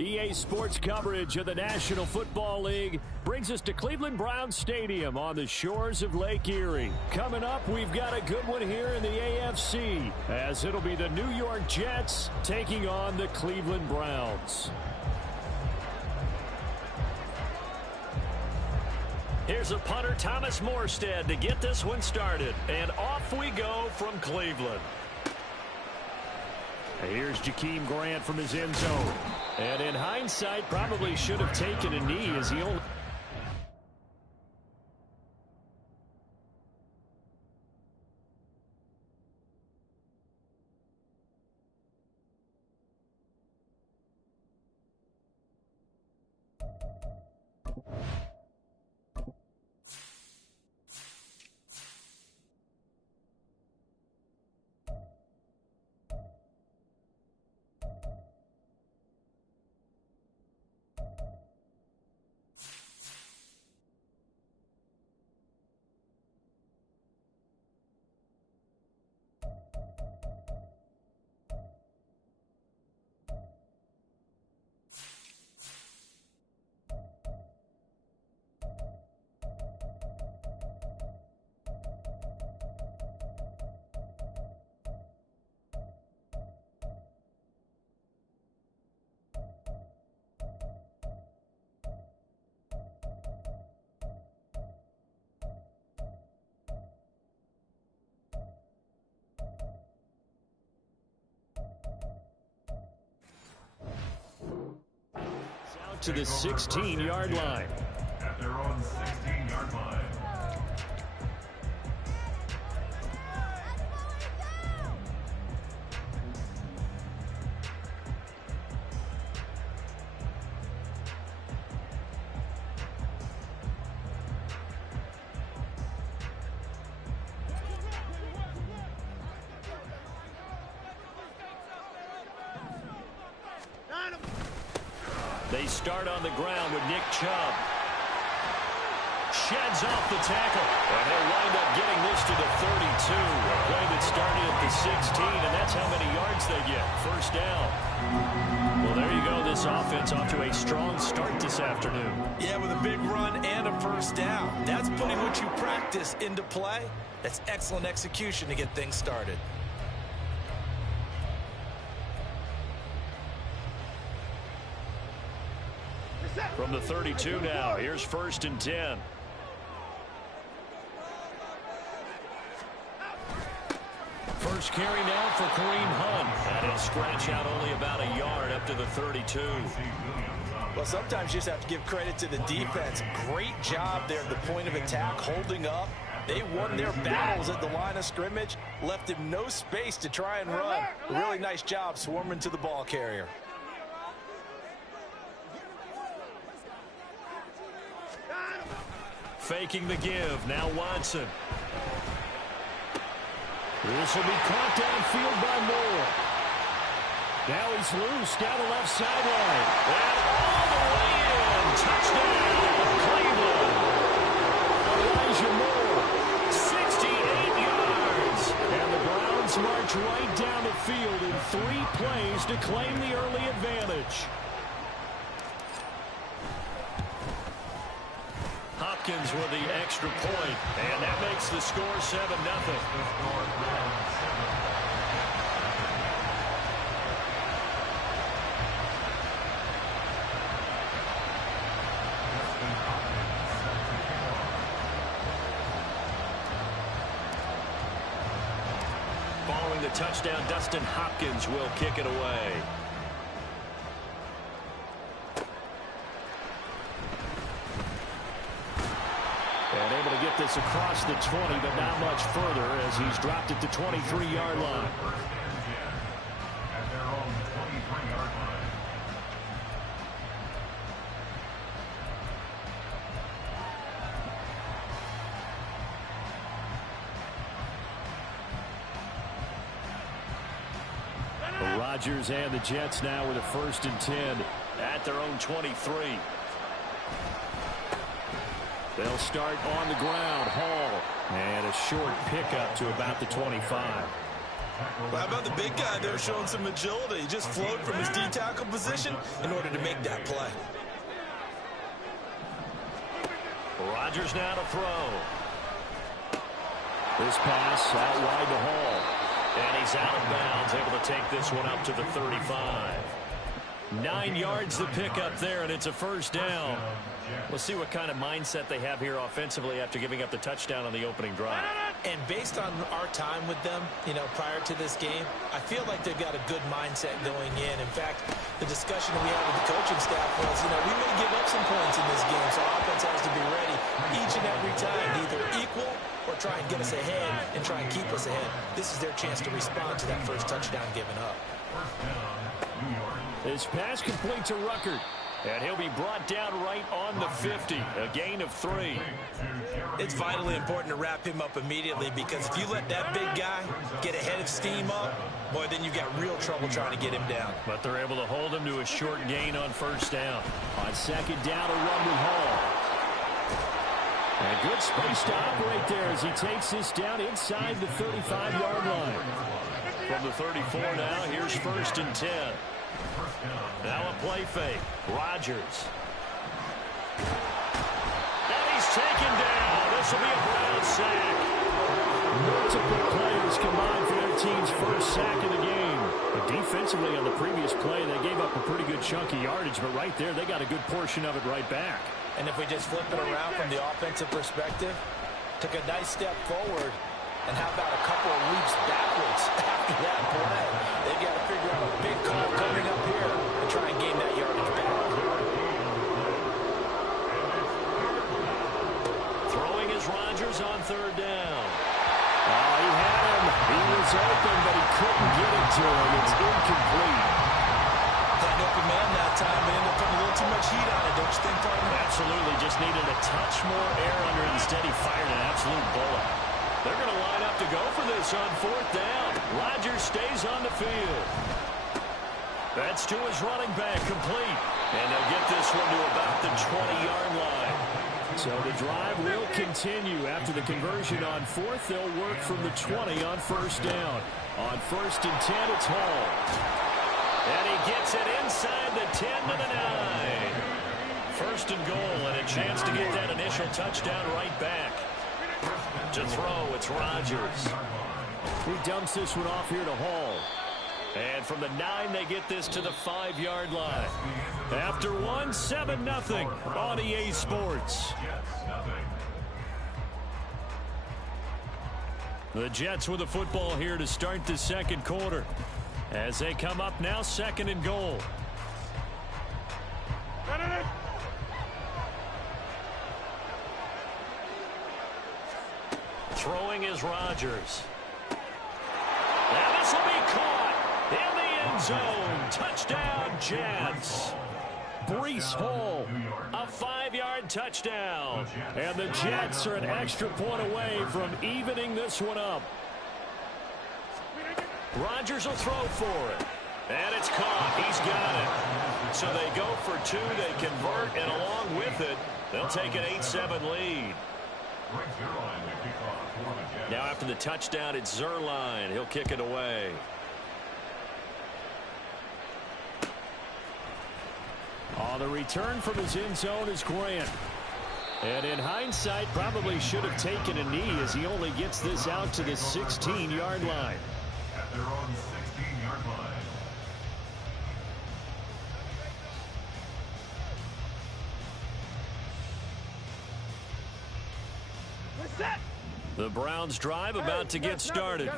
EA Sports coverage of the National Football League brings us to Cleveland Browns Stadium on the shores of Lake Erie. Coming up, we've got a good one here in the AFC, as it'll be the New York Jets taking on the Cleveland Browns. Here's a punter, Thomas Morstead, to get this one started. And off we go from Cleveland. Here's Jakeem Grant from his end zone. And in hindsight, probably should have taken a knee as he only... to the 16-yard line. At their own 16-yard line. They start on the ground with Nick Chubb. Sheds off the tackle. And they'll wind up getting this to the 32. A play that started at the 16, and that's how many yards they get. First down. Well, there you go. This offense off to a strong start this afternoon. Yeah, with a big run and a first down. That's putting what you practice into play. That's excellent execution to get things started. From the 32 now, here's 1st and 10. First carry now for Kareem Hunt. And he'll scratch out only about a yard up to the 32. Well, sometimes you just have to give credit to the defense. Great job there at the point of attack, holding up. They won their battles at the line of scrimmage, left him no space to try and run. A really nice job swarming to the ball carrier. Faking the give. Now Watson. This will be caught downfield by Moore. Now he's loose down the left sideline. And all the way in. Touchdown, Cleveland. Elijah Moore, 68 yards. And the Browns march right down the field in 3 plays to claim the early advantage. Hopkins with the extra point, and that makes the score 7-0. Following the touchdown, Dustin Hopkins will kick it away. And able to get this across the 20, but not much further as he's dropped at the 23-yard line. At their own 23-yard line. Rodgers and the Jets now with a 1st and 10 at their own 23. They'll start on the ground. Hall. And a short pickup to about the 25. Well, how about the big guy there showing some agility? He just flowed from his D-tackle position in order to make that play. Rodgers now to throw. This pass out wide to Hall. And he's out of bounds, able to take this one up to the 35. 9 yards to pick up there, and it's a first down. We'll see what kind of mindset they have here offensively after giving up the touchdown on the opening drive. And based on our time with them, prior to this game, I feel like they've got a good mindset going in. In fact, the discussion we had with the coaching staff was, we may give up some points in this game, so offense has to be ready each and every time to either equal or try and get us ahead and try and keep us ahead. This is their chance to respond to that first touchdown given up. His pass complete to Ruckert. And he'll be brought down right on the 50. A gain of 3. It's vitally important to wrap him up immediately, because if you let that big guy get ahead of steam up, boy, then you've got real trouble trying to get him down. But they're able to hold him to a short gain on first down. On second down, a run with Hall. And good space to operate there as he takes this down inside the 35-yard line. From the 34 now, here's first and 10. Now a play fake. Rodgers. And he's taken down. This will be a Brown sack. Multiple players combined for their team's first sack of the game. But defensively on the previous play, they gave up a pretty good chunk of yardage. But right there, they got a good portion of it right back. And if we just flip it around from the offensive perspective, took a nice step forward. And how about a couple of leaps backwards after that play? They've got to figure out a big call coming up here and try and gain that yardage back. Throwing is Rodgers on third down. Oh, he had him. He was open, but he couldn't get it to him. It's incomplete. That open man that time, they ended up putting a little too much heat on it, don't you think, partner? Absolutely. Just needed a touch more air under it. Instead, he fired an absolute bullet. They're going to line up to go for this on fourth down. Rodgers stays on the field. That's to his running back, complete. And they'll get this one to about the 20-yard line. So the drive will continue. After the conversion on fourth, they'll work from the 20 on first down. On first and 10, it's Hall. And he gets it inside the 10 to the 9. First and goal, and a chance to get that initial touchdown right back. To throw, it's Rodgers. He dumps this one off here to Hall. And from the 9, they get this to the 5-yard line. After one, 7-0 on EA Sports. The Jets with the football here to start the second quarter. As they come up now, second and goal. Throwing is Rodgers. Now this will be caught in the end zone. Touchdown, Jets. Breece Hall, a 5-yard touchdown. And the Jets are an extra point away from evening this one up. Rodgers will throw for it. And it's caught. He's got it. So they go for 2. They convert, and along with it, they'll take an 8-7 lead. Now after the touchdown, it's Zerline. He'll kick it away. The return from his end zone is Grant. And in hindsight, probably should have taken a knee as he only gets this out to the 16-yard line. At their own 16-yard line. The Browns drive about to get started.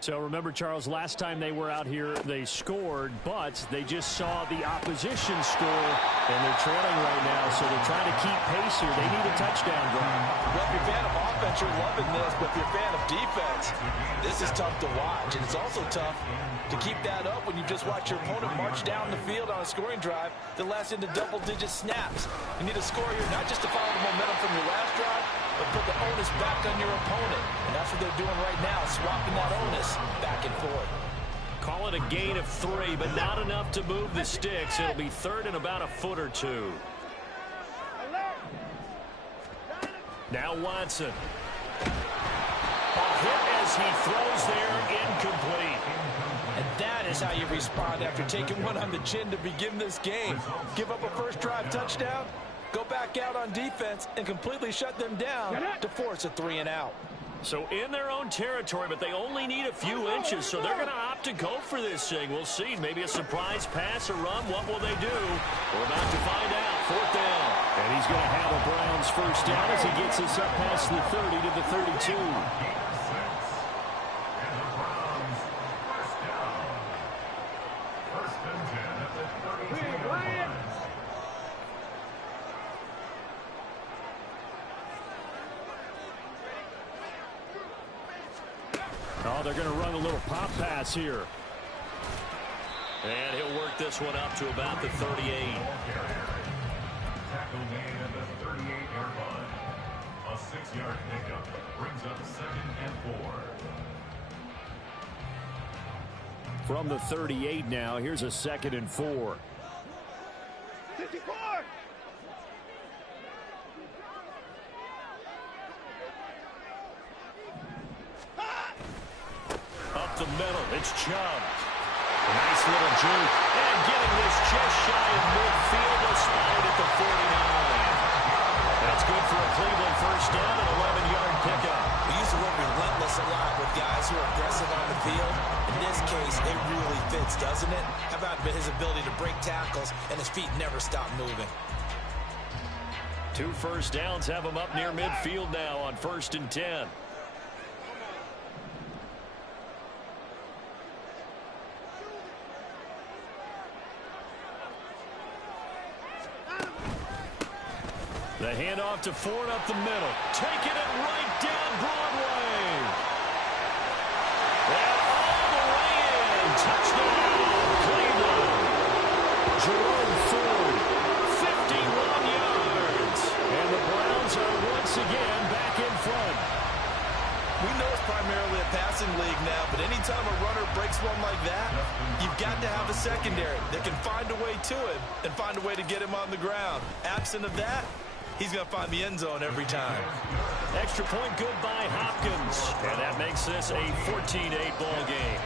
So remember, Charles, last time they were out here, they scored, but they just saw the opposition score, and they're trailing right now, so they're trying to keep pace here. They need a touchdown drive. Well, if you're a fan of offense, you're loving this, but if you're a fan of defense, this is tough to watch, and it's also tough to keep that up when you just watch your opponent march down the field on a scoring drive that lasts into double-digit snaps. You need to score here not just to follow the momentum from your last drive, but put the onus back on your opponent. And that's what they're doing right now, swapping that onus back and forth. Call it a gain of 3, but not enough to move the sticks. It'll be third and about a foot or 2. Now Watson. A hit and as he throws there, incomplete. And that is how you respond after taking one on the chin to begin this game. Give up a first drive touchdown, go back out on defense, and completely shut them down to force a 3-and-out. So in their own territory, but they only need a few inches, so they're going to opt to go for this thing. We'll see. Maybe a surprise pass or run. What will they do? We're about to find out. 4th down. And he's going to have a Browns first down as he gets us up past the 30 to the 32. Oh, they're going to run a little pop pass here. And he'll work this one up to about the 38. Tackle made at the 38-yard line. A 6-yard pickup brings up 2nd and 4. From the 38 now, here's a 2nd and 4. 54! Up the middle, it's Chubb. Nice little juke. And getting this just shy of midfield, a spot at the 49. That's good for a Cleveland first down and 11-yard pickup. We use the word relentless a lot with guys who are aggressive on the field. In this case, it really fits, doesn't it? How about his ability to break tackles and his feet never stop moving? 2 first downs have him up near midfield now on 1st and 10. The handoff to Ford up the middle. Taking it right down Broadway. And all the way in. Touchdown, Cleveland. Jerome Ford, 51 yards. And the Browns are once again back in front. We know it's primarily a passing league now, but anytime a runner breaks one like that, you've got to have a secondary that can find a way to him and find a way to get him on the ground. Absent of that, he's going to find the end zone every time. Extra point good by Hopkins. And that makes this a 14-8 ball game.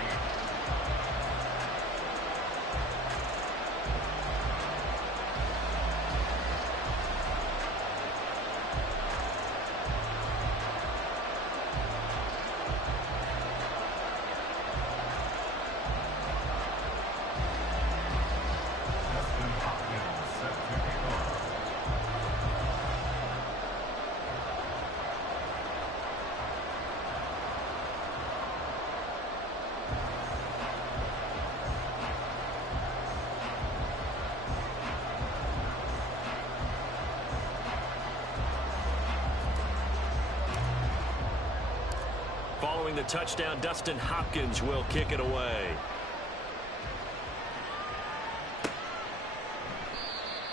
Following the touchdown, Dustin Hopkins will kick it away.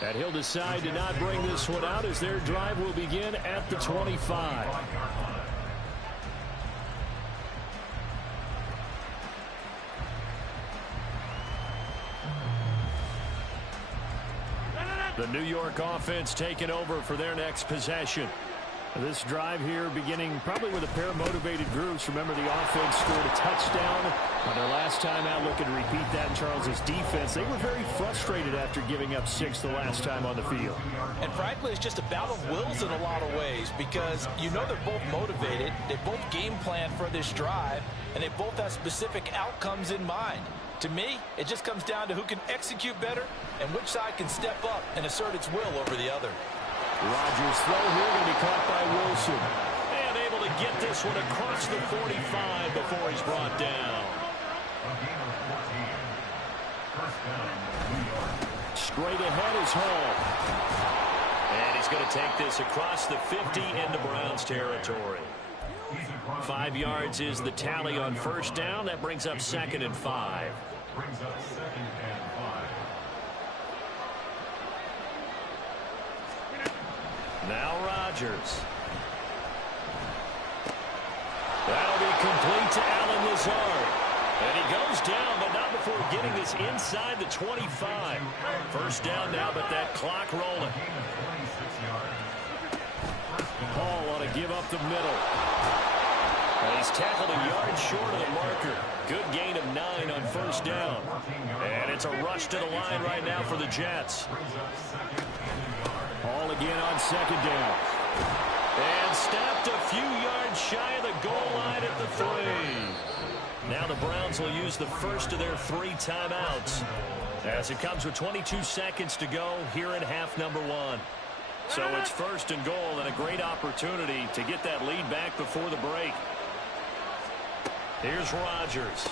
And he'll decide to not bring this one out as their drive will begin at the 25. The New York offense taking over for their next possession. This drive here beginning probably with a pair of motivated groups. Remember, the offense scored a touchdown on their last time out. Looking to repeat that in Charles's defense. They were very frustrated after giving up 6 the last time on the field. And frankly, it's just a battle of wills in a lot of ways because you know they're both motivated. They both game plan for this drive, and they both have specific outcomes in mind. To me, it just comes down to who can execute better and which side can step up and assert its will over the other. Rodgers' throw here going to be caught by Wilson. And able to get this one across the 45 before he's brought down. Straight ahead is Hall. And he's going to take this across the 50 into Browns territory. 5 yards is the tally on first down. That brings up 2nd and 5. Now Rodgers. That'll be complete to Allen Lazard. And he goes down, but not before getting this inside the 25. First down now, but that clock rolling. Hall ought to give up the middle. And he's tackled a yard short of the marker. Good gain of 9 on first down. And it's a rush to the line right now for the Jets. Ball again on second down. And stopped a few yards shy of the goal line at the 3. Now the Browns will use the first of their 3 timeouts, as it comes with 22 seconds to go here in half number 1. So it's first and goal, and a great opportunity to get that lead back before the break. Here's Rodgers.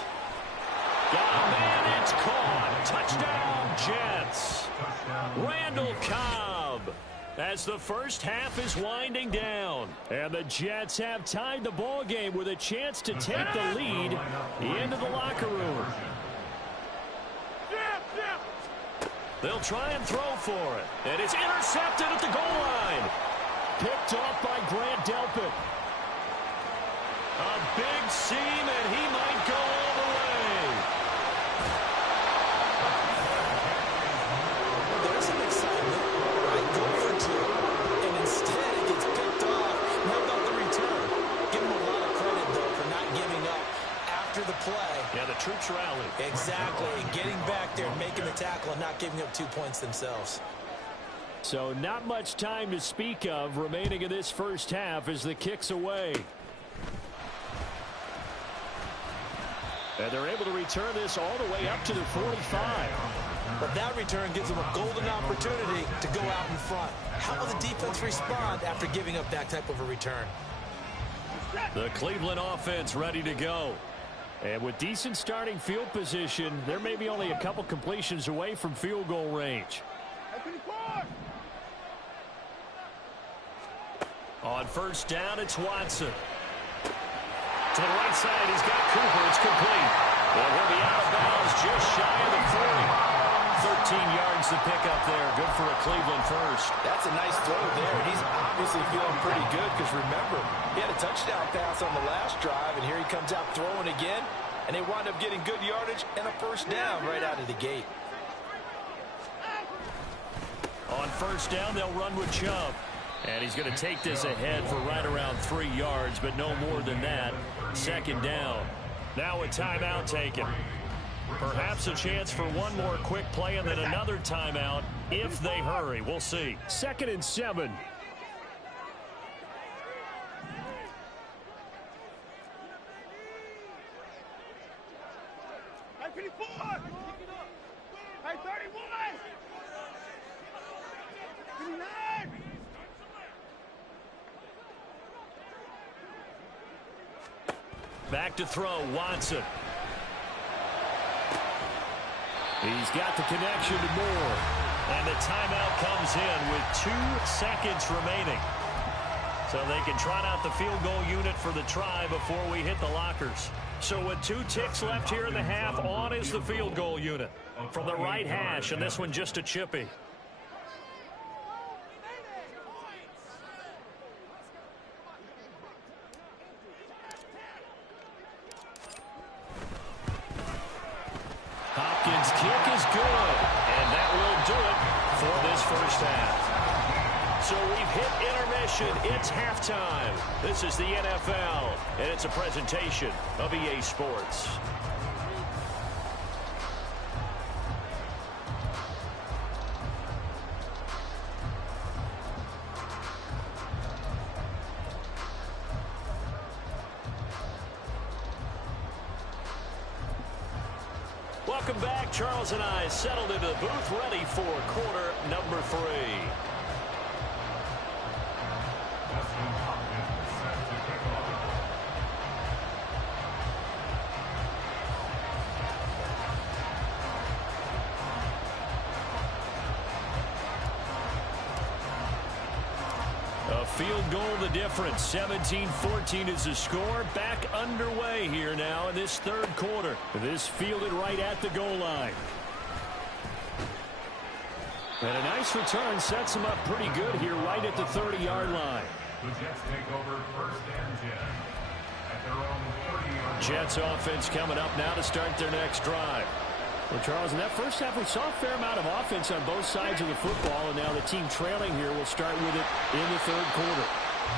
Got a man, it's caught. Touchdown, Jets. Randall Cobb, as the first half is winding down. And the Jets have tied the ball game with a chance to take the lead into the locker room. They'll try and throw for it. And it's intercepted at the goal line. Picked off by Grant Delpit. A big seam, and he might go all the way. There's some excitement. Right, go for 2. And instead it gets picked off. How about the return? Give him a lot of credit, though, for not giving up after the play. Yeah, the troops rallied. Exactly. Getting back there and making the tackle and not giving up 2 points themselves. So not much time to speak of remaining in this first half as the kick's away. And they're able to return this all the way up to the 45. But that return gives them a golden opportunity to go out in front. How will the defense respond after giving up that type of a return? The Cleveland offense ready to go. And with decent starting field position, they're maybe only a couple completions away from field goal range. On first down, it's Watson. To the right side, he's got Cooper. It's complete. And he'll be out of bounds just shy of the 40. 13 yards to pick up there. Good for a Cleveland first. That's a nice throw there. He's obviously feeling pretty good because, remember, he had a touchdown pass on the last drive, and here he comes out throwing again, and they wind up getting good yardage and a first down right out of the gate. On first down, they'll run with Chubb. And he's going to take this ahead for right around 3 yards, but no more than that. Second down. Now a timeout taken. Perhaps a chance for one more quick play and then another timeout if they hurry. We'll see. 2nd and 7. Back to throw, Watson. He's got the connection to Moore. And the timeout comes in with 2 seconds remaining. So they can trot out the field goal unit for the try before we hit the lockers. So with 2 ticks left here in the half, on is the field goal unit. From the right hash, and this one just a chippy. Hopkins' kick is good, and that will do it for this first half. So we've hit intermission. It's halftime. This is the NFL, and it's a presentation of EA Sports. Welcome back. Charles and I settled into the booth, ready for quarter number 3. A field goal the difference. 17-14 is the score. Back underway here now in this third quarter. This fielded right at the goal line. And a nice return sets him up pretty good here right at the 30-yard line. The Jets take over first and 10 at their own 30-yard line. Jets offense coming up now to start their next drive. Well, Charles, in that first half, we saw a fair amount of offense on both sides of the football, and now the team trailing here will start with it in the third quarter.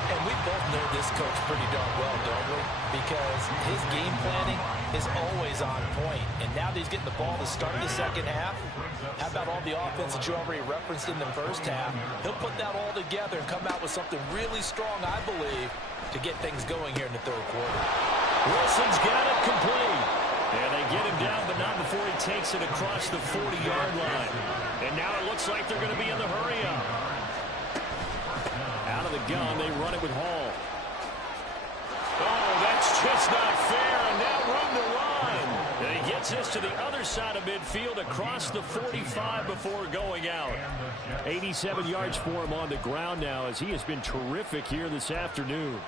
And we both know this coach pretty darn well, don't we? Because his game planning is always on point. And now that he's getting the ball to start the second half, how about all the offense that you already referenced in the first half? He'll put that all together and come out with something really strong, I believe, to get things going here in the third quarter. Wilson's got it complete. And they get him down, but not before he takes it across the 40-yard line. And now it looks like they're going to be in the hurry-up. Out of the gun, they run it with Hall. Oh, that's just not fair, and now room to run. And he gets this to the other side of midfield across the 45 before going out. 87 yards for him on the ground now as he has been terrific here this afternoon.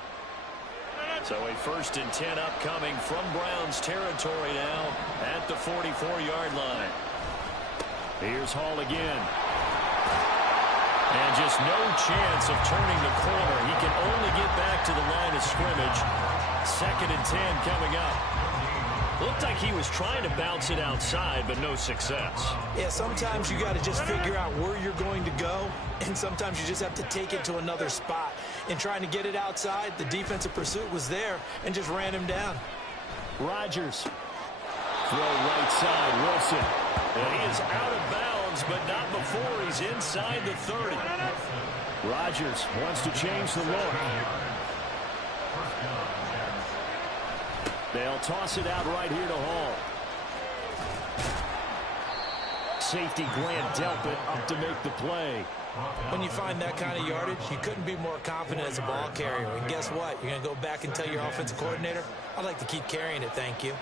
So a 1st and 10 upcoming from Browns territory now at the 44-yard line. Here's Hall again. And just no chance of turning the corner. He can only get back to the line of scrimmage. 2nd and 10 coming up. Looked like he was trying to bounce it outside, but no success. Yeah, sometimes you got to just figure out where you're going to go, and sometimes you just have to take it to another spot. In trying to get it outside, the defensive pursuit was there and just ran him down. Rodgers. Throw right side, Wilson. And he is out of bounds, but not before he's inside the 30. Rodgers wants to change the look. They'll toss it out right here to Hall. Safety Grant Delpit up to make the play. When you find that kind of yardage, you couldn't be more confident as a ball carrier. And guess what? You're going to go back and tell your offensive coordinator, I'd like to keep carrying it, thank you.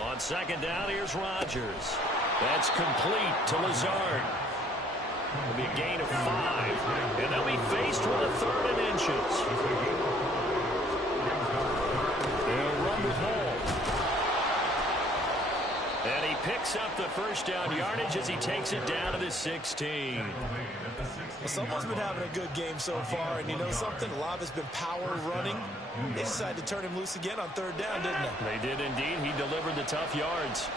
On 2nd down, here's Rodgers. That's complete to Lazard. It'll be a gain of 5. And they'll be faced with a 3rd and inches. They'll run with Hall. And he picks up the 1st down yardage as he takes it down to the 16. Well, someone's been having a good game so far, and you know something? A lot of it's been power running. They decided to turn him loose again on 3rd down, didn't they? They did indeed. He delivered the tough yards.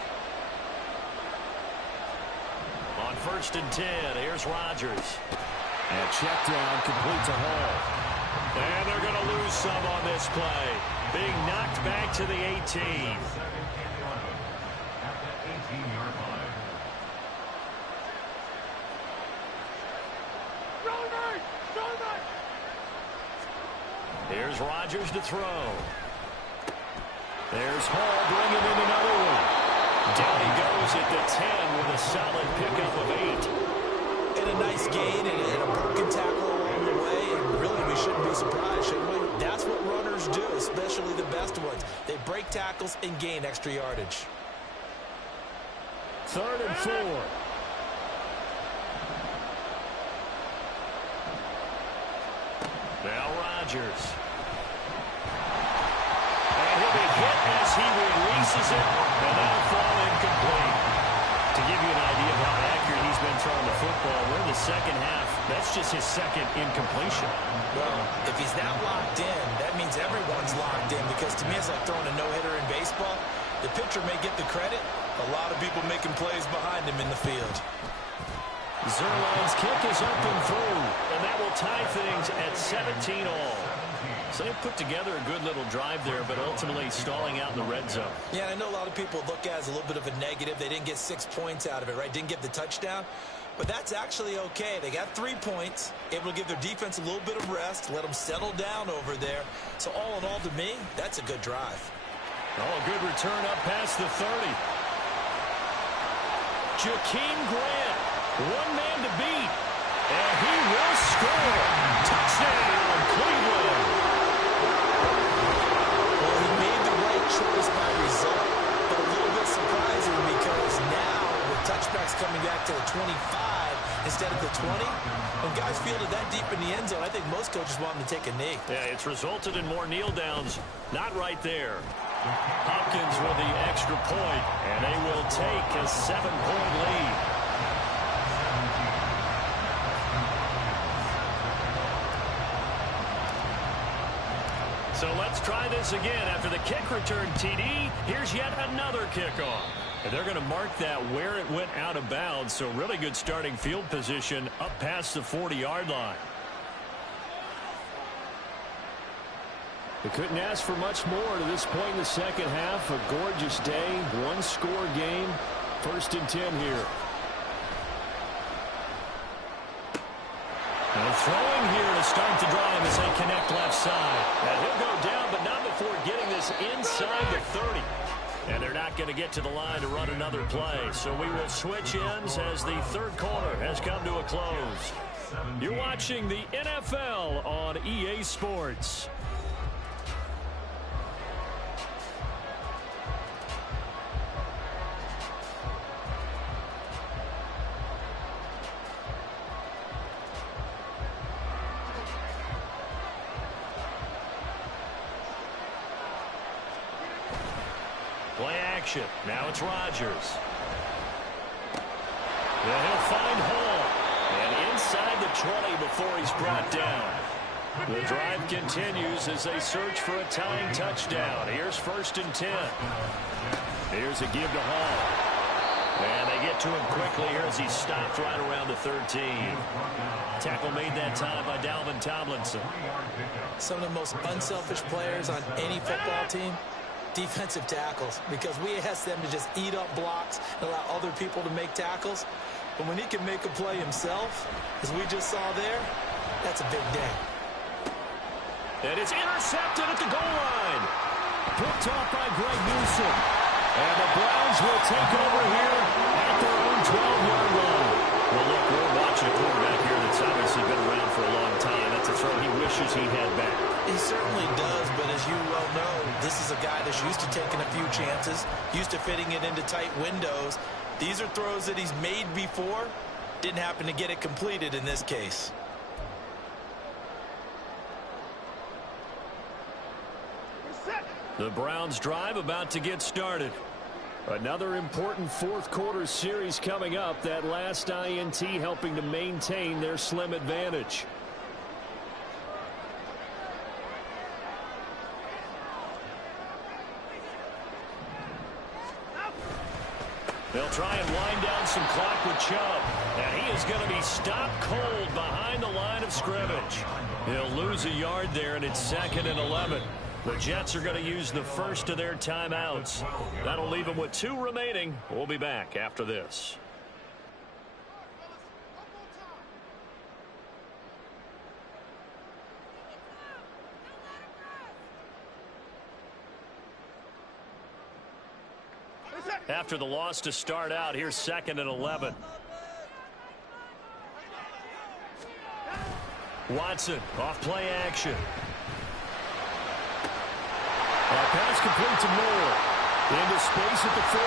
On 1st and 10, here's Rodgers. And check down complete to Hall. And they're going to lose some on this play. Being knocked back to the 18. Here's Rodgers to throw. There's Hall bringing in another one. Down he goes at the 10 with a solid pickup of 8. And a nice gain and a broken tackle along the way. And really, we shouldn't be surprised, shouldn't we? That's what runners do, especially the best ones. They break tackles and gain extra yardage. 3rd and 4. Now Rodgers. And he'll be hit as he releases it, and that'll fall incomplete. To give you an idea of how accurate he's been throwing the football, we're in the 2nd half. That's just his 2nd incompletion. Well, if he's that locked in, that means everyone's locked in, because to me it's like throwing a no-hitter in baseball. The pitcher may get the credit, a lot of people making plays behind him in the field. Zerline's kick is up and through, and that will tie things at 17 all. So they put together a good little drive there, but ultimately stalling out in the red zone. Yeah, I know a lot of people look at it as a little bit of a negative. They didn't get 6 points out of it, right? Didn't get the touchdown. But that's actually okay. They got 3 points, able to give their defense a little bit of rest, let them settle down over there. So all in all, to me, that's a good drive. Oh, good return up past the 30. Jakeem Grant, one man to beat, and he will score. Touchdown, Cleveland. Well, he made the right choice by result, but a little bit surprising because now with touchbacks coming back to the 25 instead of the 20, when guys fielded that deep in the end zone, I think most coaches want them to take a knee. Yeah, it's resulted in more kneel downs. Not right there. Hopkins with the extra point, and they will take a 7-point lead. So let's try this again. After the kick return TD, here's yet another kickoff. And they're going to mark that where it went out of bounds, so really good starting field position up past the 40-yard line. They couldn't ask for much more to this point in the second half. A gorgeous day, one-score game, 1st and 10 here. And throwing here to start the drive as they connect left side. And he'll go down, but not before getting this inside the 30. And they're not going to get to the line to run another play. So we will switch ends as the third quarter has come to a close. You're watching the NFL on EA Sports. Play action. Now it's Rodgers. And he'll find Hall. And inside the 20 before he's brought down. The drive continues as they search for a tying touchdown. Here's 1st and 10. Here's a give to Hall. And they get to him quickly here as he stopped right around the 13. Tackle made that time by Dalvin Tomlinson. Some of the most unselfish players on any football team, defensive tackles, because we ask them to just eat up blocks and allow other people to make tackles. But when he can make a play himself, as we just saw there, that's a big day. And it's intercepted at the goal line. Picked off by Greg Newsom. And the Browns will take over here at their own 12-yard line. Well, look, we're watching a quarterback here that's obviously been around for a long time. That's a throw he wishes he had back. He certainly does, but as you well know, this is a guy that's used to taking a few chances, used to fitting it into tight windows. These are throws that he's made before. Didn't happen to get it completed in this case. The Browns drive about to get started. Another important fourth quarter series coming up. That last INT helping to maintain their slim advantage. They'll try and wind down some clock with Chubb. And he is going to be stopped cold behind the line of scrimmage. He'll lose a yard there, and it's 2nd and 11. The Jets are going to use the first of their timeouts. That'll leave them with 2 remaining. We'll be back after this. After the loss to start out, here's 2nd and 11. Watson off play action. Pass complete to Moore. Into space at the 45.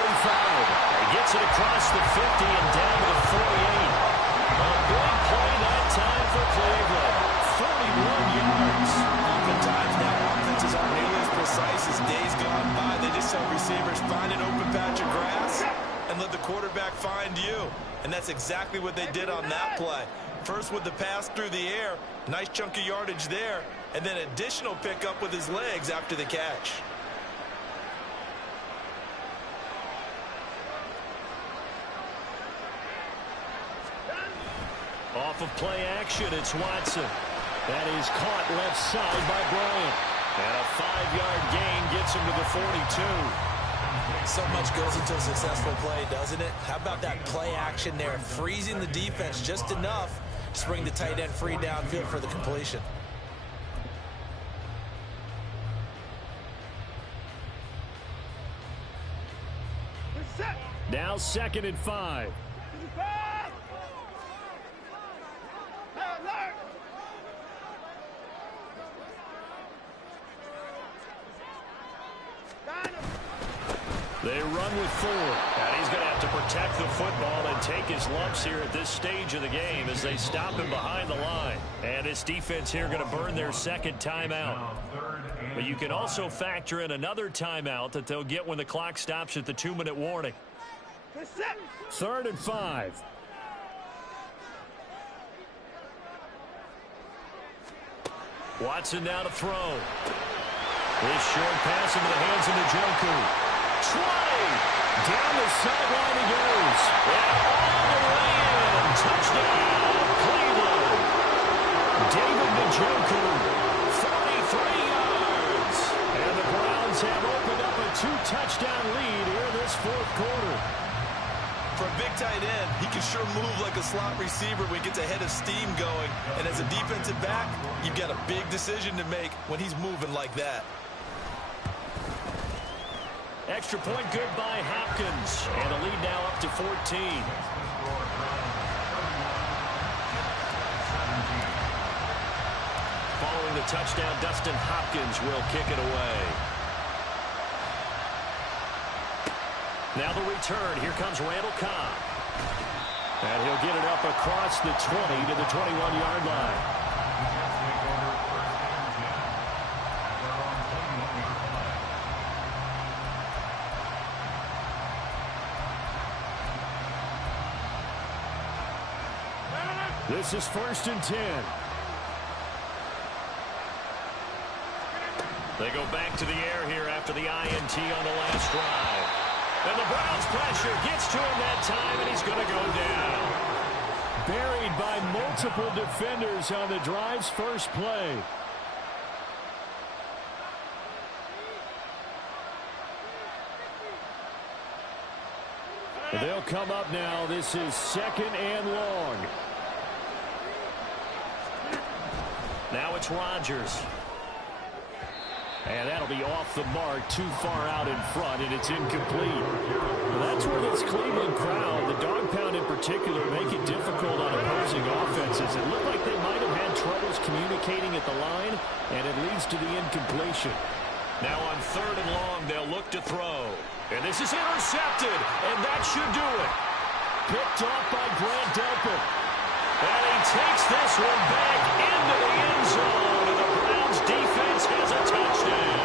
He gets it across the 50 and down to the 48. A big play that time for Cleveland. 41 yards. Oftentimes now offenses aren't nearly as precise as days gone by. They just have receivers find an open patch of grass and let the quarterback find you. And that's exactly what they did on that play. First with the pass through the air, nice chunk of yardage there, and then additional pickup with his legs after the catch. Off of play action, it's Watson. That is caught left side by Bryant. And a 5-yard gain gets him to the 42. So much goes into a successful play, doesn't it? How about that play action there, freezing the defense just enough to bring the tight end free downfield for the completion. Now 2nd and 5. They run with 4. And he's going to have to protect the football and take his lumps here at this stage of the game as they stop him behind the line. And this defense here going to burn their 2nd timeout. But you can also factor in another timeout that they'll get when the clock stops at the 2-minute warning. 3rd and 5. Watson now to throw. This short pass into the hands of Njoku. Down the sideline he goes. And all the way in. Touchdown, Cleveland. David Njoku, 43 yards. And the Browns have opened up a 2-touchdown lead here in this fourth quarter. For a big tight end, he can sure move like a slot receiver when he gets a head of steam going. And as a defensive back, you've got a big decision to make when he's moving like that. Extra point good by Hopkins. And the lead now up to 14. Following the touchdown, Dustin Hopkins will kick it away. Now the return. Here comes Randall Cobb. And he'll get it up across the 20 to the 21-yard line. This is 1st and 10. They go back to the air here after the INT on the last drive. And the Browns pressure gets to him that time, and he's going to go down. Buried by multiple defenders on the drive's first play. They'll come up now. This is 2nd and long. Now it's Rodgers. And that'll be off the mark, too far out in front, and it's incomplete. Well, that's where this Cleveland crowd, the dog pound in particular, make it difficult on opposing offenses. It looked like they might have had troubles communicating at the line, and it leads to the incompletion. Now on 3rd and long, they'll look to throw. And this is intercepted, and that should do it. Picked off by Grant Delpit. And he takes this one back into the end zone, and the Browns defense has a touchdown.